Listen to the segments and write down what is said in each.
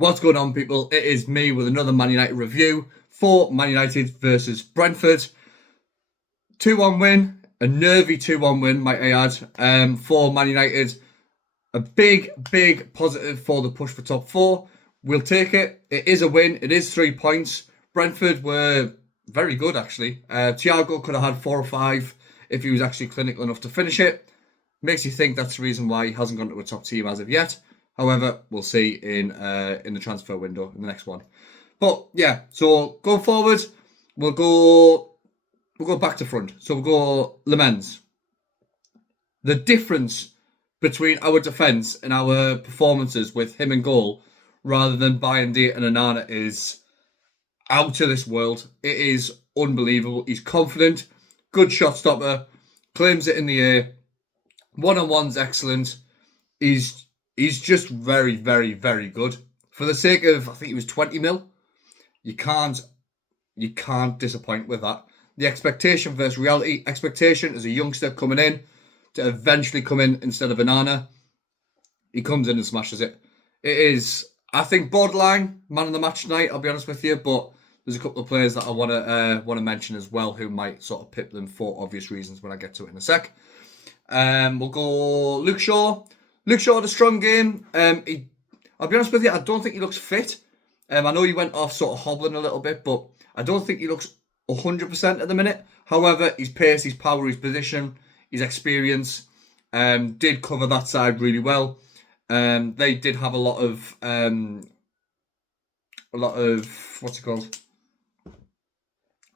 What's going on, people? It is me with another Man United review for Man United versus Brentford. 2-1 win, a nervy 2-1 win, might I add, for Man United. A big positive for the push for top four. We'll take it. It is a win. It is 3 points. Brentford were very good, actually. Thiago could have had 4 or 5 if he was actually clinical enough to finish it. Makes you think that's the reason why he hasn't gone to a top team as of yet. However, we'll see in the transfer window in the next one. But yeah, so going forward, we'll go back to front. So we'll go Le Mans. The difference between our defence and our performances with him in goal, rather than Bayandi and Onana, is out of this world. It is unbelievable. He's confident, good shot stopper, claims it in the air. One-on-one's excellent. He's just very good. For the sake of, I think he was 20 mil, you can't disappoint with that. The expectation versus reality. Expectation as a youngster coming in to eventually come in instead of Onana. He comes in and smashes it. It is, I think, borderline man of the match tonight, I'll be honest with you, but there's a couple of players that I want to mention as well who might sort of pip them for obvious reasons when I get to it in a sec. We'll go Luke Shaw. Luke Shaw had a strong game. I'll be honest with you, I don't think he looks fit. I know he went off sort of hobbling a little bit, but I don't think he looks 100% at the minute. However, his pace, his power, his position, his experience did cover that side really well. They did have a lot of what's it called?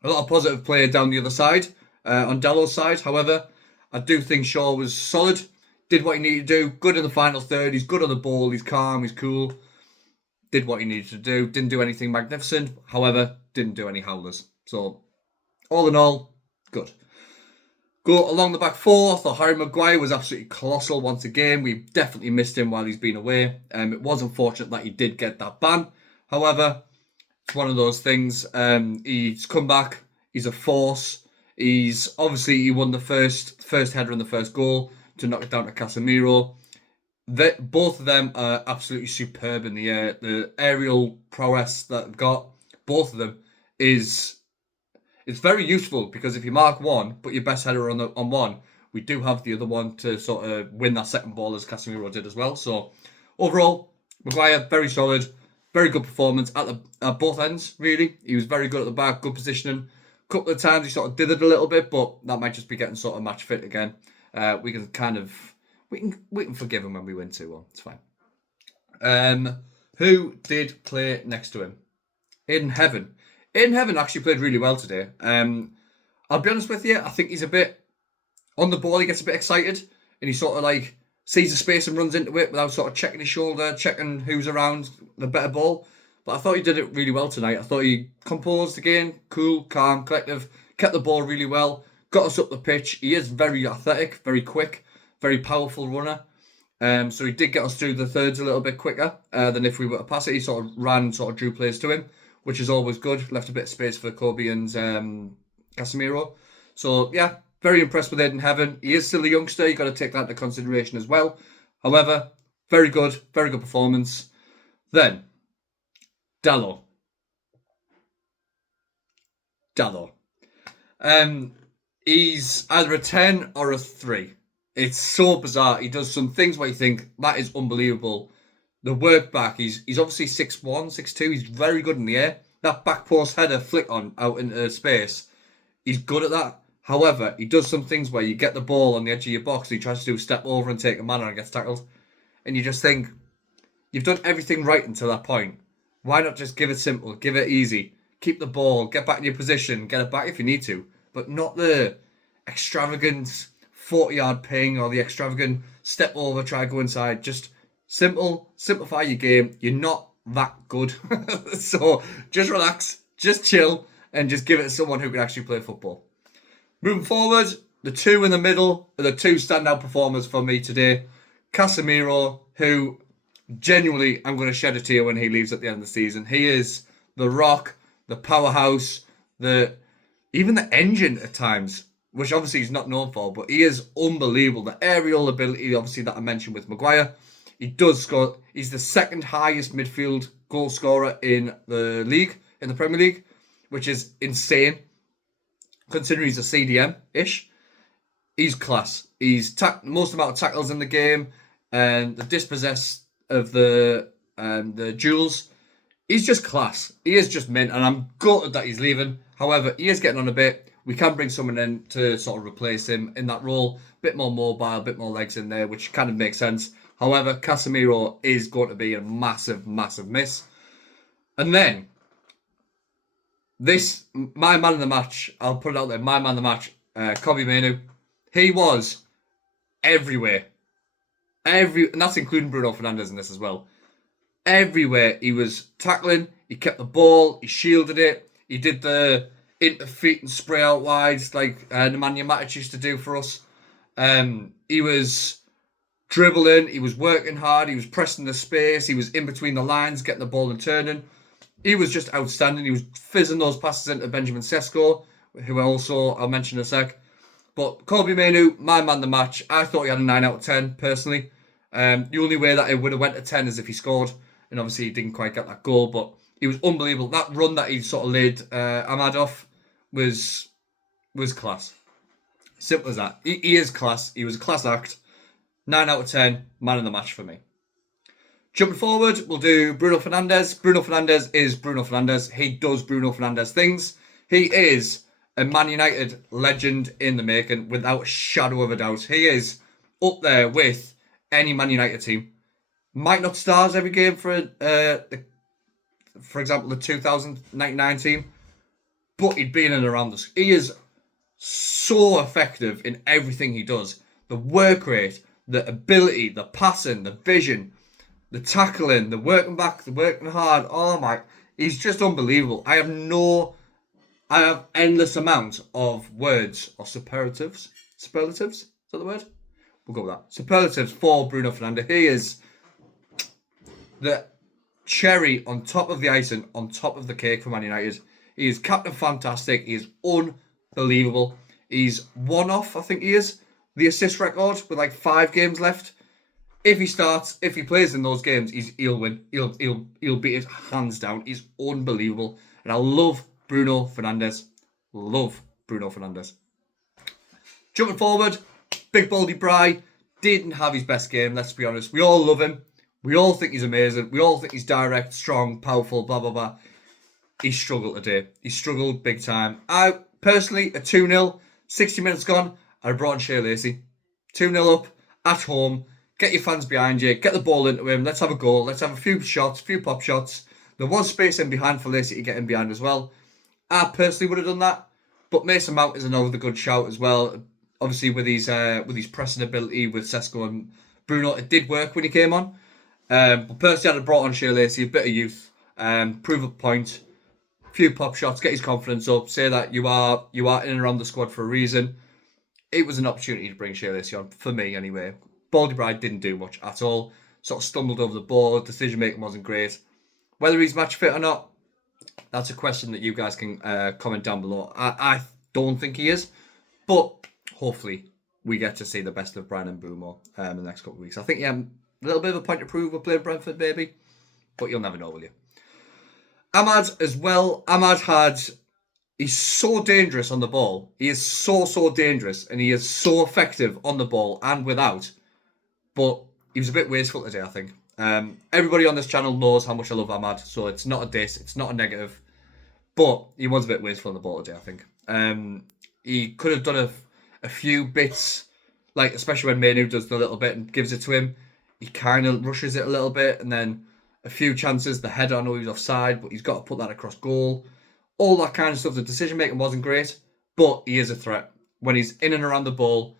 A lot of positive play down the other side on Dalot's side. However, I do think Shaw was solid. Did what he needed to do. Good in the final third. He's good on the ball. He's calm. He's cool. Did what he needed to do. Didn't do anything magnificent. However, didn't do any howlers. So, all in all, good. Go along the back four. I thought Harry Maguire was absolutely colossal once again. We definitely missed him while he's been away. It was unfortunate that he did get that ban. However, it's one of those things. He's come back. He's a force. He won the first header and the first goal to knock it down to Casemiro. Both of them are absolutely superb in the air. The aerial prowess that they've got, both of them, it's very useful because if you mark one, put your best header on one, we do have the other one to sort of win that second ball as Casemiro did as well. So overall, Maguire, very solid, very good performance at both ends, really. He was very good at the back, good positioning. A couple of times he sort of did it a little bit, but that might just be getting sort of match fit again. We can forgive him when we win 2-1. It's fine. Who did play next to him? Aiden Heaven. Aiden Heaven actually played really well today. I'll be honest with you, I think he's a bit on the ball. He gets a bit excited and he sort of like sees the space and runs into it without sort of checking his shoulder, checking who's around the better ball. But I thought he did it really well tonight. I thought he composed again, cool, calm, collective, kept the ball really well, got us up the pitch. He is very athletic, very quick, very powerful runner. So he did get us through the thirds a little bit quicker than if we were to pass it. He sort of drew plays to him, which is always good. Left a bit of space for Kobe and Casemiro. So yeah, very impressed with Aiden Heaven. He is still a youngster. You've got to take that into consideration as well. However, very good performance. Then, Dalot. He's either a 10 or a 3. It's so bizarre. He does some things where you think, that is unbelievable. The work back, he's obviously 6'1", 6'2". He's very good in the air. That back post header flick on out into space, he's good at that. However, he does some things where you get the ball on the edge of your box and he tries to do a step over and take a man on and gets tackled. And you just think, you've done everything right until that point. Why not just give it simple, give it easy, keep the ball, get back in your position, get it back if you need to, but not the extravagant 40-yard ping or the extravagant step over, try to go inside. Just simplify your game. You're not that good. So just relax, just chill, and just give it to someone who can actually play football. Moving forward, the two in the middle are the two standout performers for me today. Casemiro, who genuinely I'm going to shed a tear when he leaves at the end of the season. He is the rock, the powerhouse, even the engine at times, which obviously he's not known for, but he is unbelievable. The aerial ability, obviously, that I mentioned with Maguire. He does score. He's the second highest midfield goal scorer in the league, in the Premier League, which is insane, considering he's a CDM-ish. He's class. He's most amount of tackles in the game, and the dispossess of the duels. He's just class. He is just mint, and I'm gutted that he's leaving. However, he is getting on a bit. We can bring someone in to sort of replace him in that role. Bit more mobile, a bit more legs in there, which kind of makes sense. However, Casemiro is going to be a massive, massive miss. And then, my man of the match, I'll put it out there, my man of the match, Kobbie Mainoo. He was everywhere. And that's including Bruno Fernandes in this as well. Everywhere he was tackling, he kept the ball, he shielded it, he did the into feet and spray out wide like Nemanja Matic used to do for us. He was dribbling, he was working hard, he was pressing the space, he was in between the lines, getting the ball and turning. He was just outstanding. He was fizzing those passes into Benjamin Sesko, who also I'll mention in a sec. But Kobbie Mainoo, my man of the match. I thought he had a 9 out of 10, personally. The only way that it would have went to 10 is if he scored. And obviously he didn't quite get that goal, but he was unbelievable. That run that he sort of laid Ahmad off was class. Simple as that. He is class. He was a class act. 9 out of 10, man of the match for me. Jumping forward, we'll do Bruno Fernandes. Bruno Fernandes is Bruno Fernandes. He does Bruno Fernandes things. He is a Man United legend in the making, without a shadow of a doubt. He is up there with any Man United team. Might not start every game for example, the 2099 team, but he'd be in and around us. He is so effective in everything he does. The work rate, the ability, the passing, the vision, the tackling, the working back, the working hard. Oh my, he's just unbelievable. I have endless amount of words or superlatives. Superlatives? Is that the word? We'll go with that. Superlatives for Bruno Fernandes. He is the cherry on top of the icing, on top of the cake for Man United. He is captain fantastic. He is unbelievable. He's one off, I think he is, the assist record with like 5 games left. If he starts, if he plays in those games, he'll win. He'll beat it hands down. He's unbelievable. And I love Bruno Fernandes. Love Bruno Fernandes. Jumping forward, Big Baldy Bry didn't have his best game, let's be honest. We all love him. We all think he's amazing. We all think he's direct, strong, powerful, blah, blah, blah. He struggled today. He struggled big time. I, personally, a 2-0, 60 minutes gone, I brought in Shea Lacey. 2-0 up, at home. Get your fans behind you. Get the ball into him. Let's have a goal. Let's have a few shots, a few pop shots. There was space in behind for Lacey to get in behind as well. I personally would have done that. But Mason Mount is another good shout as well. Obviously, with his pressing ability with Sesko and Bruno, it did work when he came on. But personally, I'd have brought on Shea Lacey, a bit of youth, prove a point, a few pop shots, get his confidence up, say that you are in and around the squad for a reason. It was an opportunity to bring Shea Lacey on, for me anyway. Baldy Bride didn't do much at all. Sort of stumbled over the ball. Decision making wasn't great. Whether he's match fit or not, that's a question that you guys can comment down below. I don't think he is, but hopefully we get to see the best of Brian and Boomo in the next couple of weeks. I think a little bit of a point to prove we're playing Brentford, maybe, but you'll never know, will you? Ahmad as well. He's so dangerous on the ball. He is so dangerous, and he is so effective on the ball and without. But he was a bit wasteful today, I think. Everybody on this channel knows how much I love Ahmad, so it's not a diss, it's not a negative. But he was a bit wasteful on the ball today, I think. He could have done a few bits, like especially when Mainoo does the little bit and gives it to him. He kind of rushes it a little bit, and then a few chances. The header, I know he was offside, but he's got to put that across goal. All that kind of stuff. The decision making wasn't great, but he is a threat. When he's in and around the ball,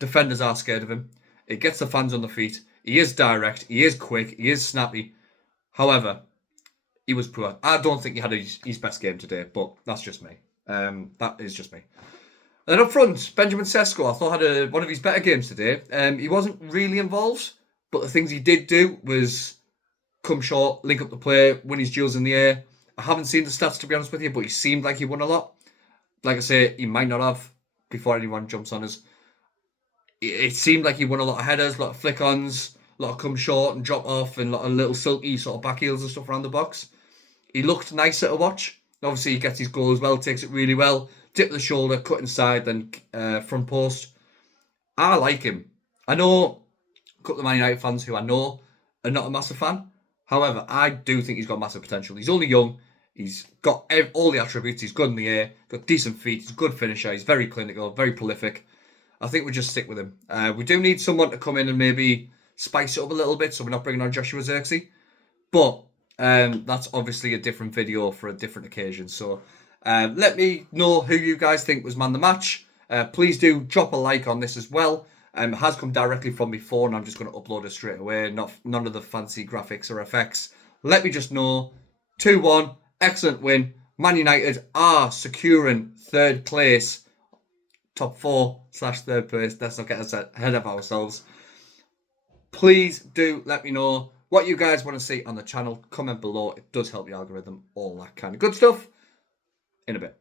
defenders are scared of him. It gets the fans on the feet. He is direct. He is quick. He is snappy. However, he was poor. I don't think he had his best game today, but that's just me. That is just me. And then up front, Benjamin Sesko, I thought had one of his better games today. He wasn't really involved, but the things he did do was come short, link up the play, win his duels in the air. I haven't seen the stats, to be honest with you, but he seemed like he won a lot. Like I say, he might not have before anyone jumps on us. It seemed like he won a lot of headers, a lot of flick-ons, A lot of come short and drop off and a lot of little silky sort of back heels and stuff around the box. He looked nicer to watch. Obviously, he gets his goal as well, takes it really well. Tip of the shoulder, cut inside, then front post. I like him. I know a couple of Man United fans who I know are not a massive fan. However, I do think he's got massive potential. He's only young. He's got all the attributes. He's good in the air, got decent feet. He's a good finisher. He's very clinical, very prolific. I think we just stick with him. We do need someone to come in and maybe spice it up a little bit, so we're not bringing on Joshua Zirkzee. But that's obviously a different video for a different occasion. So let me know who you guys think was man the match. Please do drop a like on this as well. It has come directly from my phone. I'm just going to upload it straight away. None of the fancy graphics or effects. Let me just know. 2-1. Excellent win. Man United are securing third place. Top 4/3rd place. Let's not get us ahead of ourselves. Please do let me know what you guys want to see on the channel. Comment below. It does help the algorithm. All that kind of good stuff. In a bit.